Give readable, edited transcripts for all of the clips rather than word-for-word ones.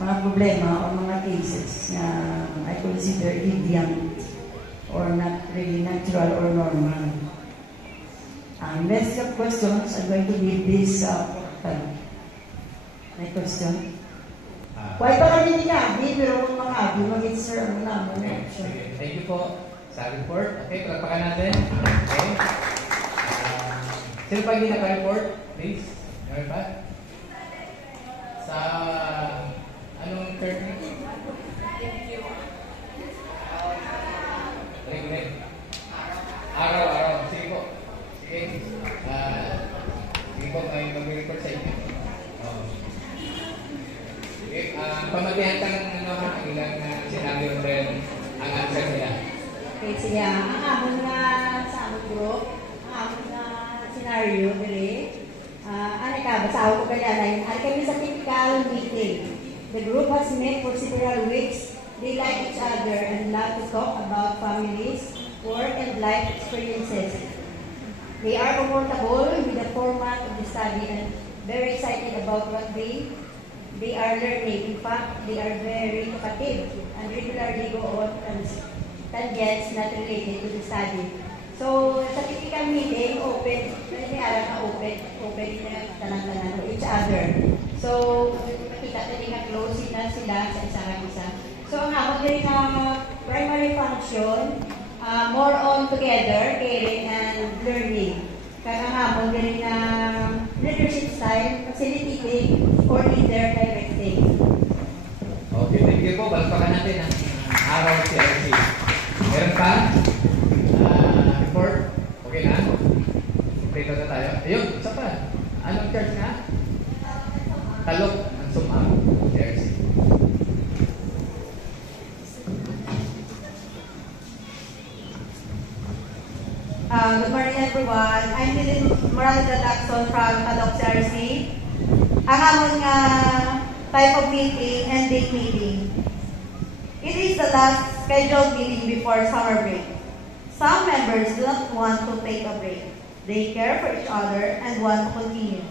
mga problema o mga cases na I consider deviant or not really natural or normal. Let's have questions. I'm going to leave this may question. Why pa kami nikabi, pero kung makabi, mag-insert ang naman. Thank you po sa report. Okay, palagpakan natin. Okay. Sino pa hindi naka-report? Please. Meron pa? Sa anong third? Ring. Araw-araw. Sige po. Sige. Sige po, may mag-report sa inyo. Okay. Pamagihan ka ng ang ilang sinabi mo rin ang answer nila. Okay, siya. Ang amon nga sa amon group, ang amon nga scenario, dili. Ano ka, basaw ko kaya na yun. Ano kami sa typical meeting. The group has met for several weeks. They like each other and love to talk about families, work, and life experiences. They are comfortable with the format of the study and very excited about what they are learning. In fact, they are very talkative and regularly go on tangents not related to the study. So, sa typical meeting, open na tanan-tanan to each other. So, makita na nga close na sila sa isa. So, ang ako din primary function, more on together, caring and learning. Kaya ang hamon din na leadership style, facilitating or leader directing. Okay, thank you po. Balpakan natin ang araw CRC. Meron pa? Report? Okay na? Dito na tayo. Ayun, isa pa. Anong church na? Talok ang sumam. CRC. Good morning everyone. I'm Lilin Morales Lacson from Talok CRC. Ang amon nga type of meeting and date meeting. It is the last scheduled meeting before summer break. Some members do not want to take a break. They care for each other and want to continue.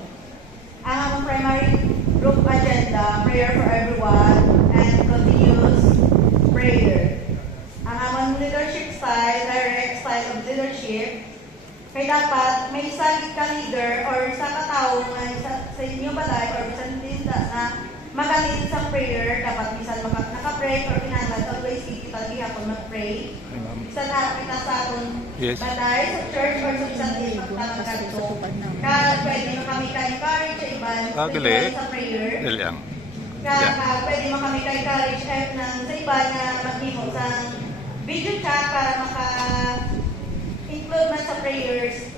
Ang primary group agenda, prayer for everyone and continuous prayer. Ang among leadership style, direct style of leadership, kay dapat may isang ka-leader or sa katao sa inyo balay or bisan din na magalit sa prayer, dapat bisan naka-pray or pinangat, always kita gihapon mag-pray. Bisan na kita sa atong balay, sa church or sa bisan din magtanong dito. Pwede mo kami ka-encourage sa iban sa prayer. Pwede mo kami ka-encourage sa iba na maghimo sa video chat para maka-include man sa prayers.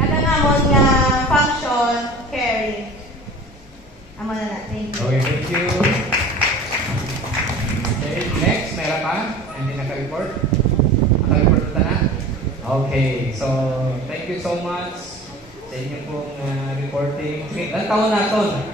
Nagangamon nga function, caring. Amo na natin. Okay, thank you. Okay, next, meron pa? Hindi naka-report? Naka-report na na? Okay, so thank you so much sa inyo pong reporting. Okay, ilang taon na ito?